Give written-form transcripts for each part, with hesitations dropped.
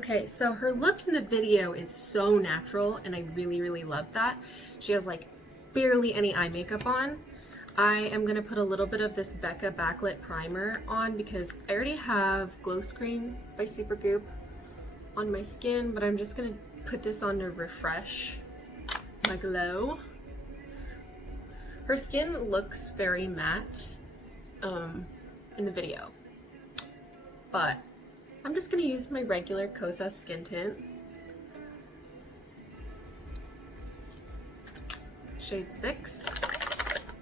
Okay, so her look in the video is so natural and I really love that. She has like barely any eye makeup on. I am going to put a little bit of this Becca Backlit Primer on because I already have Glow Screen by Supergoop on my skin, but I'm just going to put this on to refresh my glow. Her skin looks very matte in the video, but I'm just going to use my regular Kosas skin tint. Shade 6.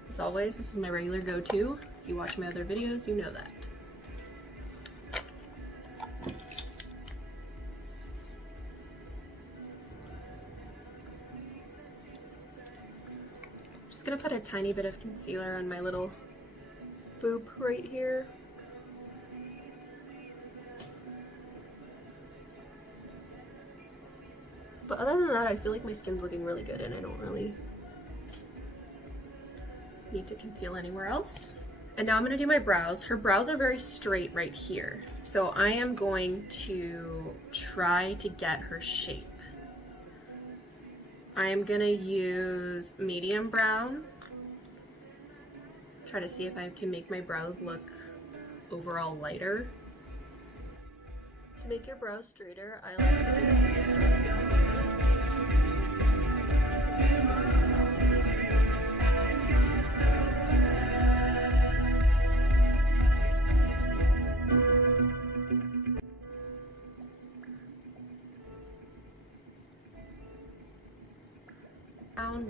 As always, this is my regular go-to. If you watch my other videos, you know that. Just going to put a tiny bit of concealer on my little boob right here. But other than that, I feel like my skin's looking really good and I don't really need to conceal anywhere else. And now I'm going to do my brows. Her brows are very straight right here. So I am going to try to get her shape. I am going to use medium brown. Try to see if I can make my brows look overall lighter. To make your brows straighter, I like to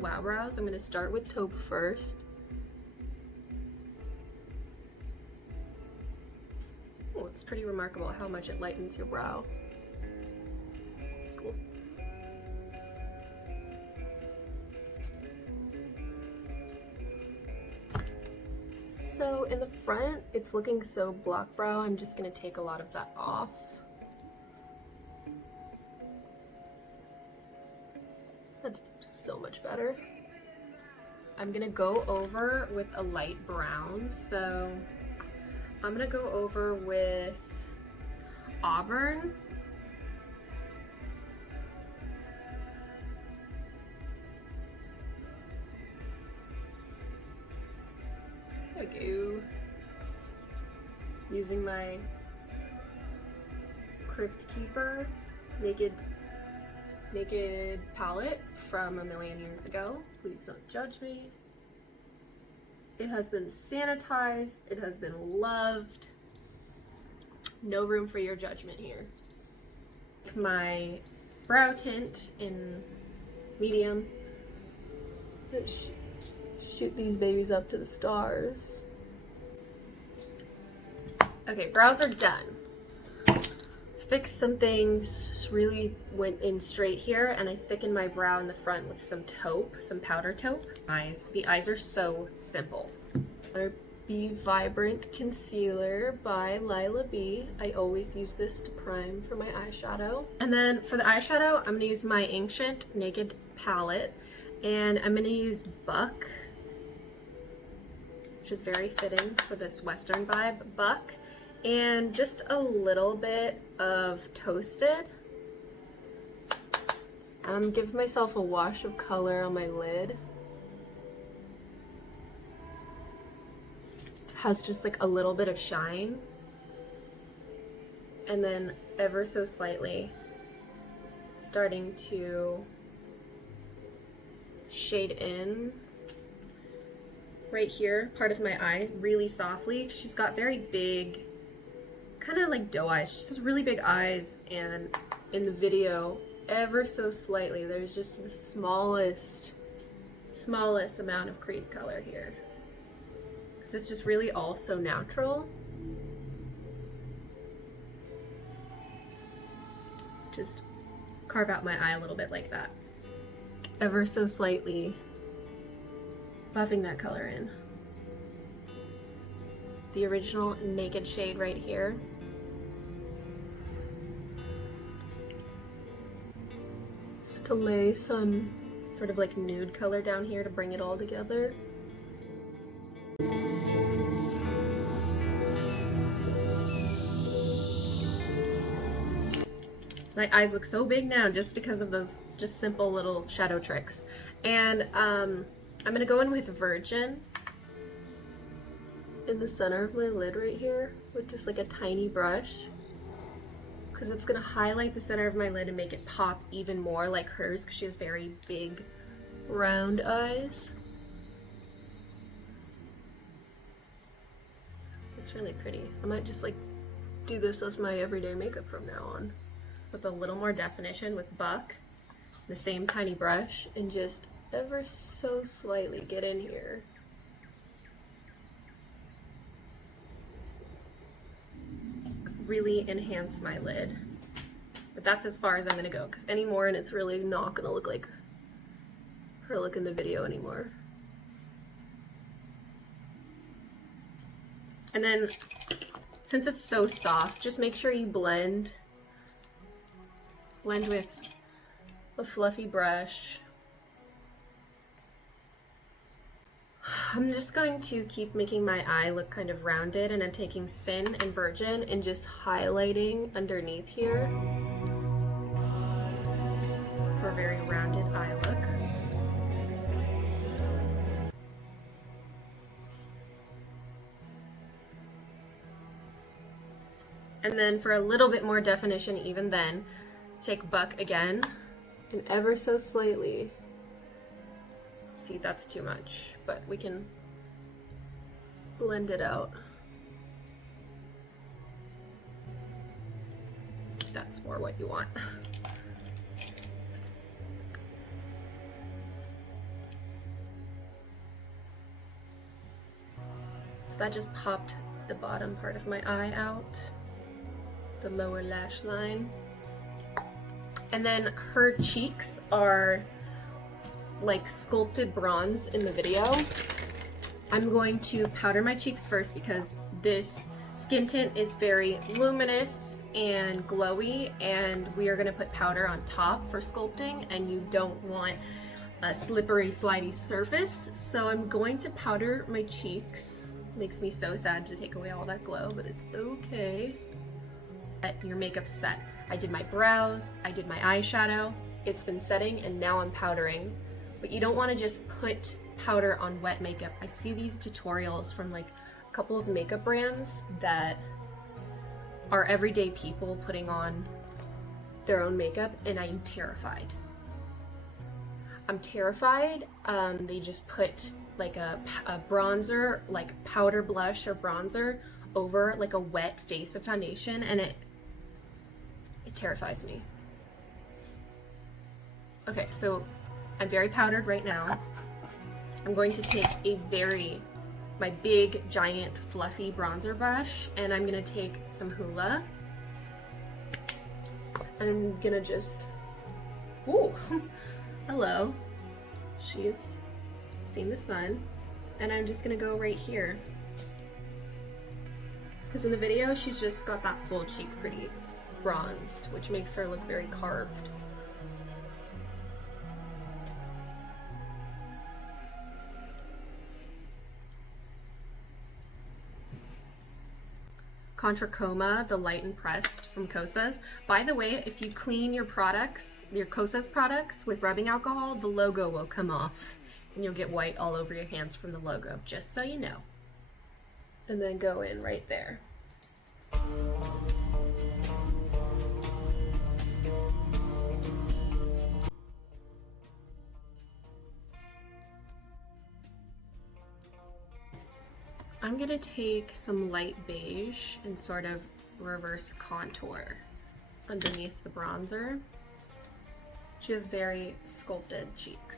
wow brows. I'm going to start with taupe first. Oh, it's pretty remarkable how much it lightens your brow. It's cool. So in the front, it's looking so block brow. I'm just going to take a lot of that off. That's so much better. I'm gonna go over with a light brown, so I'm gonna go over with auburn. There we go. Using my Crypt Keeper Naked palette from a million years ago. Please don't judge me. It has been sanitized. It has been loved. No room for your judgment here. My brow tint in medium. Let's shoot these babies up to the stars. Okay, brows are done. Fixed some things, just really went in straight here, and I thickened my brow in the front with some taupe, some powder taupe. The eyes are so simple. Be Vibrant Concealer by Lila B. I always use this to prime for my eyeshadow. And then for the eyeshadow, I'm going to use my Ancient Naked palette, and I'm going to use Buck, which is very fitting for this Western vibe. Buck. And just a little bit of Toasted. Give myself a wash of color on my lid. Has just like a little bit of shine. And then ever so slightly starting to shade in right here, part of my eye, really softly. She's got very big, kind of like doe eyes. She has really big eyes, and in the video, ever so slightly, there's just the smallest amount of crease color here. Because it's just really all so natural. Just carve out my eye a little bit like that. Ever so slightly buffing that color in. The original Naked shade right here. Just to lay some sort of like nude color down here to bring it all together. My eyes look so big now just because of those just simple little shadow tricks. And I'm gonna go in with Virgin in the center of my lid right here with just like a tiny brush, because it's gonna highlight the center of my lid and make it pop even more like hers, because she has very big round eyes. It's really pretty. I might just like do this as my everyday makeup from now on, with a little more definition with Buck, the same tiny brush, and just ever so slightly get in here. Really enhance my lid. But that's as far as I'm gonna go, because any more and it's really not gonna look like her look in the video anymore. And then, since it's so soft, just make sure you blend with a fluffy brush. I'm just going to keep making my eye look kind of rounded, and I'm taking Sin and Virgin and just highlighting underneath here for a very rounded eye look. And then for a little bit more definition even then, take Buck again and ever so slightly. See, that's too much, but we can blend it out. That's more what you want. So that just popped the bottom part of my eye out, the lower lash line. And then her cheeks are like sculpted bronze in the video. I'm going to powder my cheeks first because this skin tint is very luminous and glowy, and we are going to put powder on top for sculpting, and you don't want a slippery, slidey surface. So I'm going to powder my cheeks. Makes me so sad to take away all that glow, but it's okay. Your makeup's set. I did my brows, I did my eyeshadow, it's been setting, and now I'm powdering. But you don't want to just put powder on wet makeup. I see these tutorials from like a couple of makeup brands that are everyday people putting on their own makeup, and I'm terrified. I'm terrified. They just put like a bronzer, like powder blush or bronzer over like a wet face of foundation, and it terrifies me. Okay, so I'm very powdered right now. I'm going to take my big, giant, fluffy bronzer brush, and I'm gonna take some Hoola. I'm gonna just, ooh, hello. She's seen the sun. And I'm just gonna go right here. Because in the video, she's just got that full cheek pretty bronzed, which makes her look very carved. Contra Coma, the light and pressed from Kosas. By the way, if you clean your products, your Kosas products with rubbing alcohol, the logo will come off and you'll get white all over your hands from the logo, just so you know. And then go in right there. I'm gonna take some light beige and sort of reverse contour underneath the bronzer. She has very sculpted cheeks,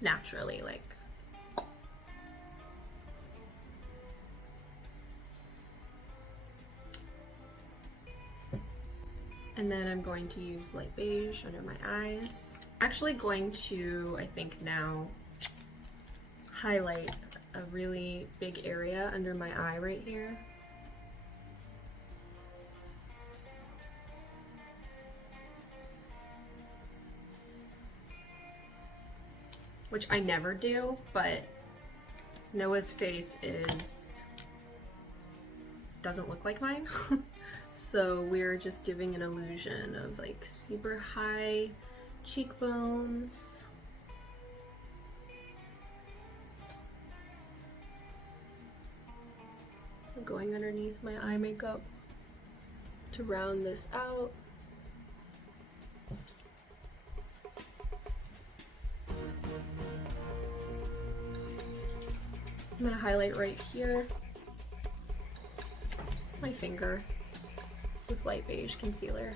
naturally, like. And then I'm going to use light beige under my eyes. I'm actually going to, I think now, highlight a really big area under my eye right here. Which I never do, but Noah's face is doesn't look like mine. So we're just giving an illusion of like super high cheekbones. I'm going underneath my eye makeup to round this out. I'm gonna highlight right here, my finger with light beige concealer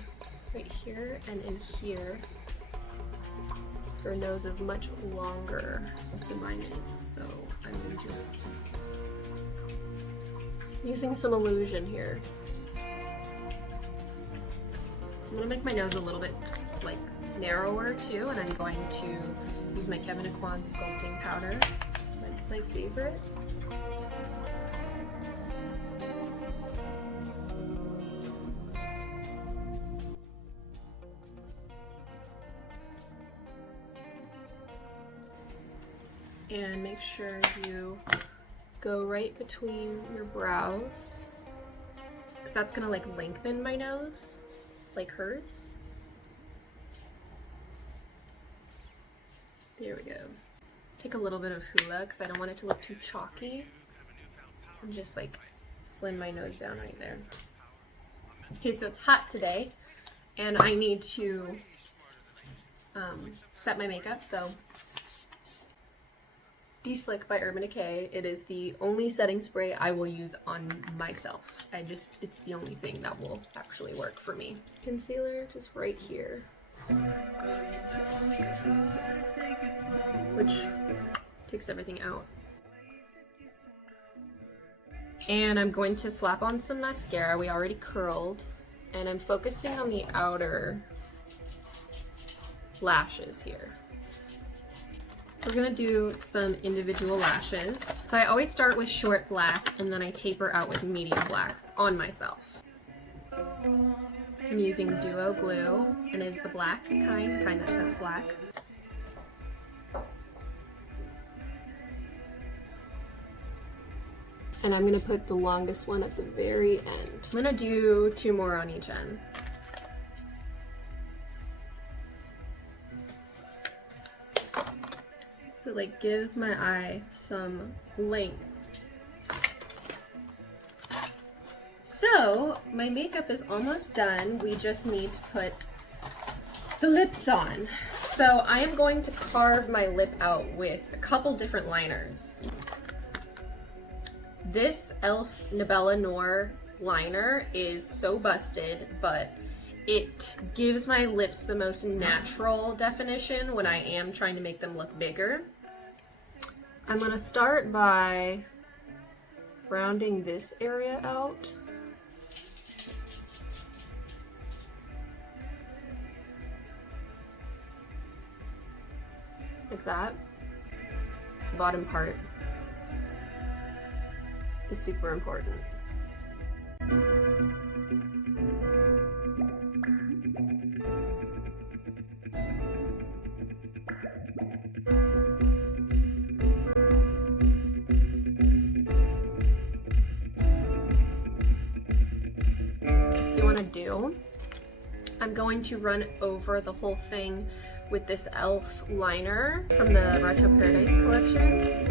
right here and in here. Her nose is much longer than mine is, so I'm just using some illusion here. I'm gonna make my nose a little bit like narrower too, and I'm going to use my Kevin Aquan sculpting powder. It's my favorite. And make sure you go right between your brows, because that's gonna like lengthen my nose like hers. There we go. Take a little bit of hula because I don't want it to look too chalky, and just like slim my nose down right there. Okay, so it's hot today and I need to set my makeup, so De-Slick by Urban Decay. It is the only setting spray I will use on myself. It's the only thing that will actually work for me. Concealer just right here, which takes everything out. And I'm going to slap on some mascara we already curled, and I'm focusing on the outer lashes here. So we're gonna do some individual lashes. So I always start with short black and then I taper out with medium black on myself. I'm using Duo Glue, and is the black kind, the kind that sets black. And I'm gonna put the longest one at the very end. I'm gonna do 2 more on each end. So it like gives my eye some length. So my makeup is almost done. We just need to put the lips on. So I am going to carve my lip out with a couple different liners. This e.l.f. Nabella Noir liner is so busted, but it gives my lips the most natural definition when I am trying to make them look bigger. I'm gonna start by rounding this area out. Like that. The bottom part is super important. I'm going to run over the whole thing with this e.l.f. liner from the Retro Paradise collection.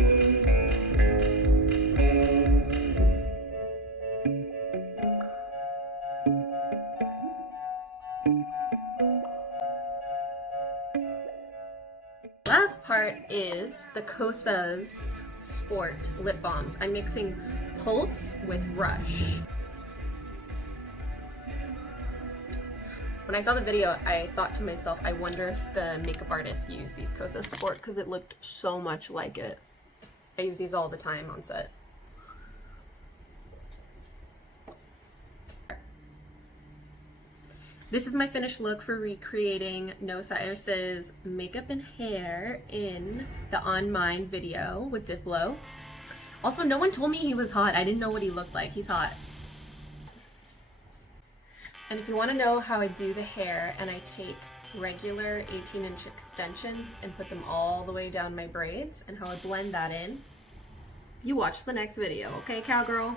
Last part is the Kosas Sport lip balms. I'm mixing Pulse with Rush. When I saw the video, I thought to myself, I wonder if the makeup artists use these Kosas Sport, because it looked so much like it. I use these all the time on set. This is my finished look for recreating Cyrus's makeup and hair in the On Mine video with Diplo. Also, no one told me he was hot. I didn't know what he looked like. He's hot. And if you want to know how I do the hair, and I take regular 18-inch extensions and put them all the way down my braids, and how I blend that in, you watch the next video, okay, cowgirl?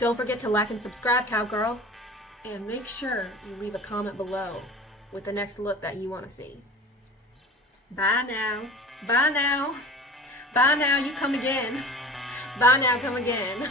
Don't forget to like and subscribe, cowgirl. And make sure you leave a comment below with the next look that you want to see. Bye now. Bye now. Bye now, you come again. Bye now, come again.